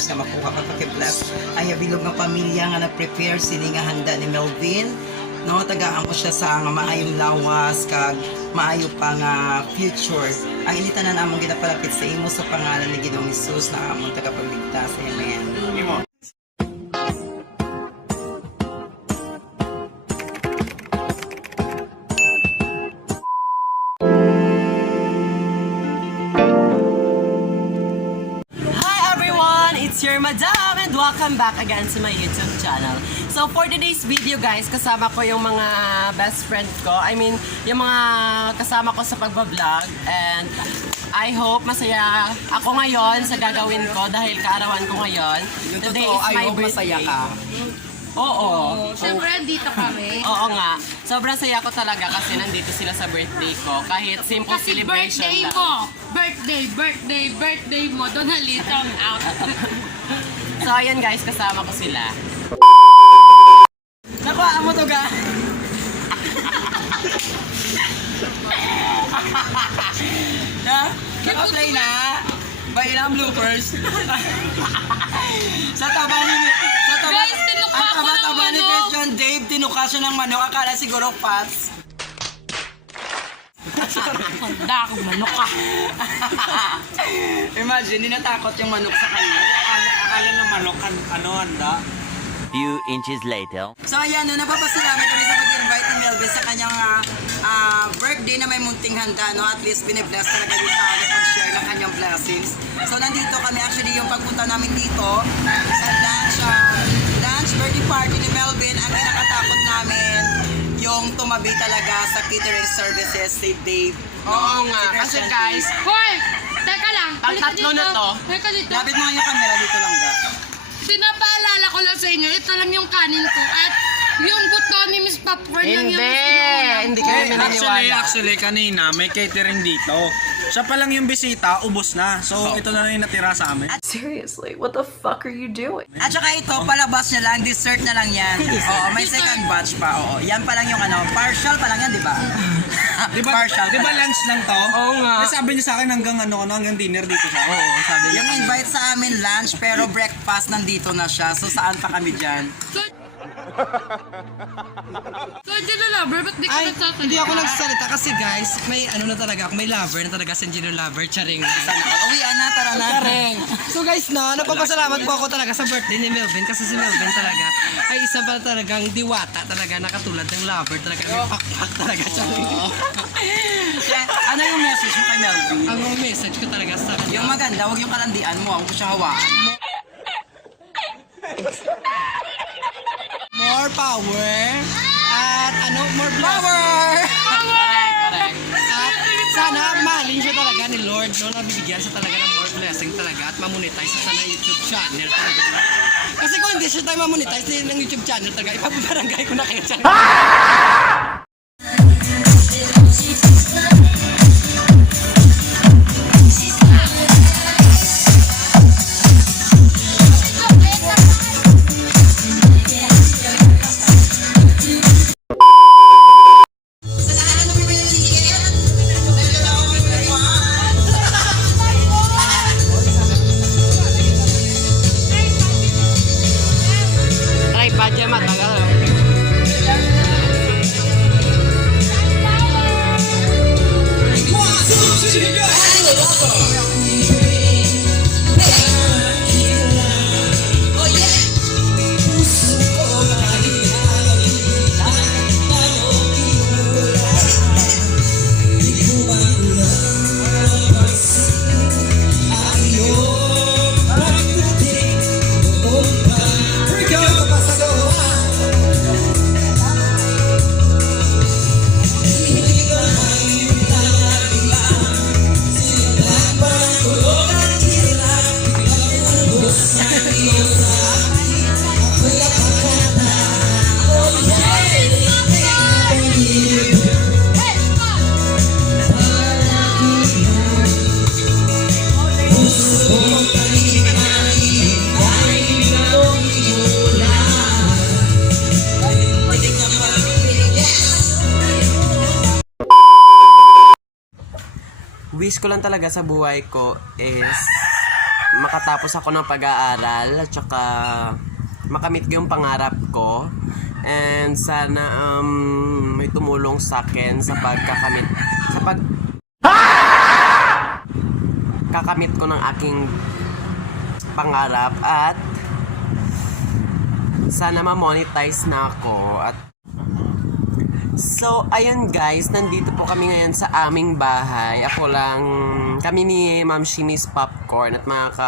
course nga makuha ka paki-bless. Ay bilog nga pamilya nga nag-prepare sini nga handa ni Melvin. No, tagaan ko siya sa nga maayong lawas kag maayo pa nga future. Ang inita na namong ginapalapit sa imo sa pangalan ni Ginoong Hesus na among tagapagligtas. Amen. It's your madam and welcome back again to my YouTube channel. So for today's video guys, kasama ko yung mga best friend ko. I mean, yung mga kasama ko sa pagbablog. And I hope masaya ako ngayon sa gagawin ko dahil kaarawan ko ngayon. Today is my birthday. Masaya ka. Oo. Siyempre, dito kami. Oo nga. Sobrang saya ko talaga kasi nandito sila sa birthday ko. Kahit simple Kasi celebration birthday lang. mo. Birthday mo. Doon halitang out. So ayan guys, kasama ko sila. Nakuha mo to ga. Ha? Naka-play na. Bayan ang bloopers. Sa taba ni Guys, tinuka ang ko ng taba ni manok. Christian Dave, tinuka siya ng manok. Akala siguro pats. Handa akong manok ka. Imagine, natakot yung manok sa kanya. Akala ng manok, ano handa? Few inches later. So ayan, no, napapasalamat kami sa pag-invite ni Melvin sa kanyang birthday na may munting handa, no? At least binibless talaga yung tao na pag-share ng kanyang blessings. So nandito kami, actually yung pagpunta namin dito sa lunch birthday party ni Melvin, ang kinakatakot namin yung tumabi talaga sa catering services si Dave. Oo nga, kasi guys, Hoy! Teka lang. Ang halika tatlo dito. na to. Halika dito. Lapit mo nga yung camera dito lang ga. Sinapaalala ko lang sa inyo, ito lang yung kanin ko. At yung buto ni Miss Popcorn lang yung Hindi kami naniniwala. actually kanina may catering dito. Siya pa lang yung bisita, ubos na. So ito na lang yung natira sa amin. Seriously, what the fuck are you doing? At saka ito, palabas niya lang, dessert na lang yan. Oo, may second batch pa. Oo, yan pa lang yung ano, partial pa lang yan, di ba? Partial Di pa ba lang. lunch lang to? Oo nga. Kasi sabi niya sa akin hanggang hanggang dinner dito siya. Oo, sabi niya. Yung invite sa amin lunch, pero breakfast nandito na siya. So saan pa kami dyan? So, Gino Lover, ba't di ka Ay, nagsasalita? hindi ako nagsasalita kasi guys, may ano na talaga ako, may lover na talaga si Gino Lover, charing. Uwian na, tara na. Charing. So guys, no, napapasalamat po ako talaga sa birthday ni Melvin kasi si Melvin talaga ay isa pa talagang diwata talaga na katulad ng lover talaga, may pakpak talaga, charing. Ano yung message mo kay Melvin? Ang message ko talaga sa kanya, Yung maganda, huwag yung kalandian mo, huwag mo siya hawaan. more power at ano, more Power! At sana mahalin siya talaga ni Lord, no, nabibigyan siya talaga ng more blessing talaga at mamonetize siya na YouTube channel talaga. Kasi kung hindi siya tayo mamonetize ng YouTube channel talaga, ipapabarangay ko na kayo siya. Try badya matagal. Wish ko lang talaga sa buhay ko is makatapos ako ng pag-aaral at saka makamit ko yung pangarap ko. And sana may tumulong sa akin sa pagkakamit kakamit ko ng aking pangarap at sana ma-monetize na ako. At so ayun guys, nandito po kami ngayon sa aming bahay. Kami ni Ma'am Shinis Popcorn at mga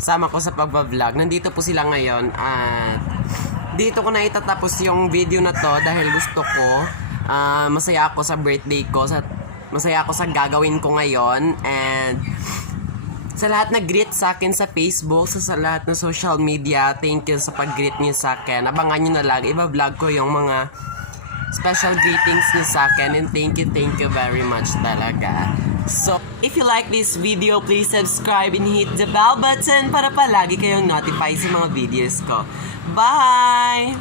kasama ko sa pagbablog. Nandito po sila ngayon at dito ko na itatapos yung video na to dahil gusto ko masaya ako sa birthday ko, masaya ako sa gagawin ko ngayon, and sa lahat na greet sa akin sa Facebook, sa lahat na social media, thank you sa pag-greet niyo sa akin. Abangan niyo na lang, iba-vlog ko yung mga special greetings niyo sa akin, and thank you very much talaga. So, if you like this video, please subscribe and hit the bell button para palagi kayong notify sa mga videos ko. Bye!